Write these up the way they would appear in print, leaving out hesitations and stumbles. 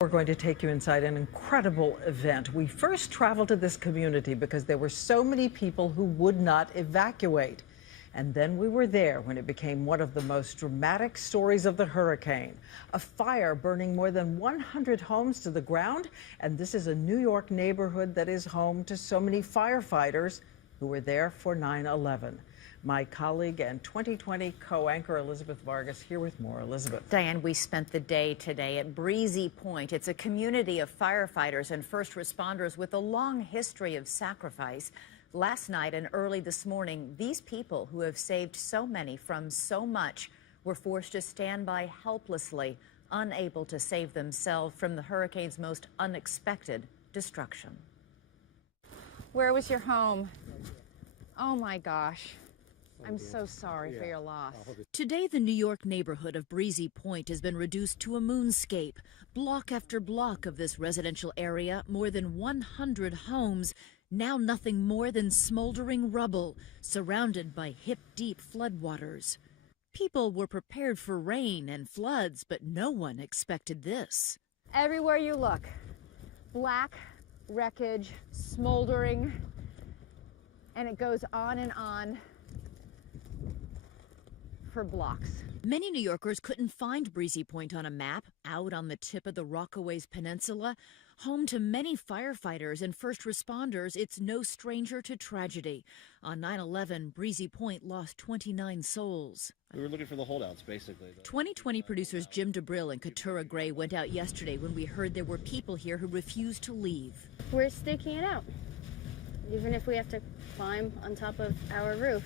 We're going to take you inside an incredible event. We first traveled to this community because there were so many people who would not evacuate. And then we were there when it became one of the most dramatic stories of the hurricane. A fire burning more than 100 homes to the ground. And this is a New York neighborhood that is home to so many firefighters who were there for 9/11. My colleague and 2020 co-anchor Elizabeth Vargas here with more. Elizabeth. Diane, we spent the day today at Breezy Point. It's a community of firefighters and first responders with a long history of sacrifice. Last night and early this morning, these people who have saved so many from so much were forced to stand by helplessly, unable to save themselves from the hurricane's most unexpected destruction. Where was your home? Oh my gosh. I'm so sorry for your loss. Today, the New York neighborhood of Breezy Point has been reduced to a moonscape. Block after block of this residential area, more than 100 homes, now nothing more than smoldering rubble, surrounded by hip-deep floodwaters. People were prepared for rain and floods, but no one expected this. Everywhere you look, black wreckage, smoldering, and it goes on for blocks. Many New Yorkers couldn't find Breezy Point on a map, out on the tip of the Rockaways Peninsula. Home to many firefighters and first responders, it's no stranger to tragedy. On 9/11, Breezy Point lost 29 souls. We were looking for the holdouts, basically. 2020 producers Jim DeBrill and Katura Gray went out yesterday when we heard there were people here who refused to leave. We're sticking it out, even if we have to climb on top of our roof.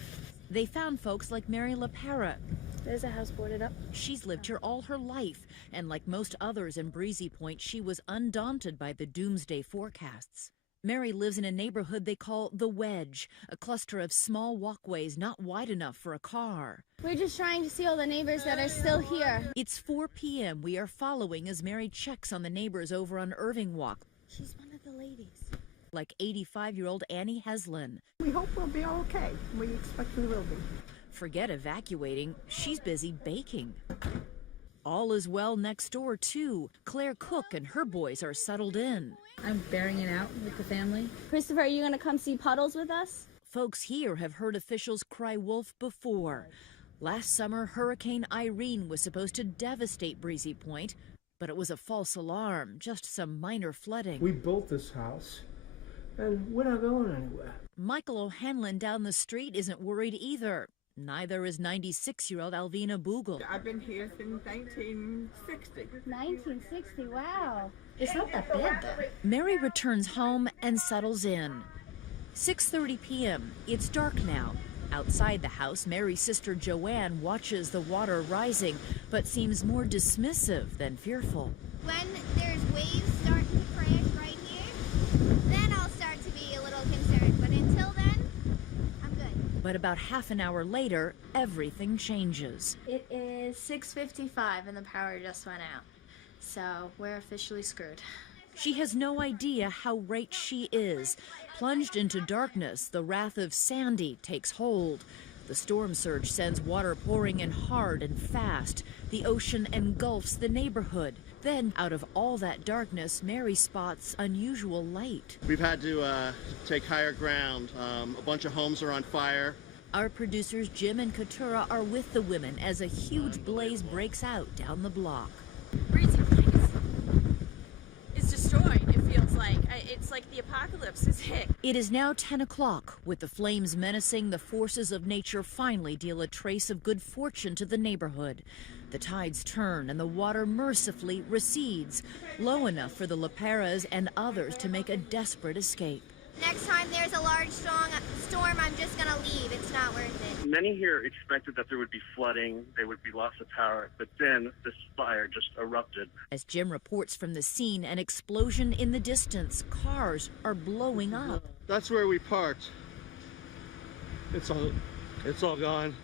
They found folks like Mary LaPera. There's a house boarded up. She's lived here all her life, and like most others in Breezy Point, she was undaunted by the doomsday forecasts. Mary lives in a neighborhood they call The Wedge, a cluster of small walkways not wide enough for a car. We're just trying to see all the neighbors that are still here. It's 4 p.m. We are following as Mary checks on the neighbors over on Irving Walk, She's one of the ladies. like 85-year-old Annie Heslin. We hope we'll be okay. We expect we will be. Forget evacuating, she's busy baking. All is well next door, too. Claire Cook and her boys are settled in. I'm bearing it out with the family. Christopher, are you going to come see Puddles with us? Folks here have heard officials cry wolf before. Last summer, Hurricane Irene was supposed to devastate Breezy Point, but it was a false alarm, just some minor flooding. We built this house, and we're not going anywhere. Michael O'Hanlon down the street isn't worried either. Neither is 96-year-old Alvina Bogle. I've been here since 1960. 1960, wow. It's not that bad, though. Mary returns home and settles in. 6:30 p.m. It's dark now. Outside the house, Mary's sister Joanne watches the water rising, but seems more dismissive than fearful. When there's waves starting to crash right here, then I'll start to be a little concerned. But until then, I'm good. But about half an hour later, everything changes. It is 6:55 and the power just went out. So we're officially screwed. She has no idea how right she is. Plunged into darkness, the wrath of Sandy takes hold. The storm surge sends water pouring in hard and fast. The ocean engulfs the neighborhood. Then, out of all that darkness, Mary spots unusual light. We've had to take higher ground. A bunch of homes are on fire. Our producers Jim and Katura are with the women as a huge blaze breaks out down the block. Breezy Point is destroyed, it feels like. It's like the apocalypse is hit. It is now 10 o'clock. With the flames menacing, the forces of nature finally deal a trace of good fortune to the neighborhood. The tides turn and the water mercifully recedes, low enough for the LaPeras and others to make a desperate escape. Next time there's a large storm, I'm just going to leave. It's not worth it. Many here expected that there would be flooding, there would be loss of power, but then this fire just erupted. As Jim reports from the scene, an explosion in the distance. Cars are blowing up. That's where we parked. It's all gone.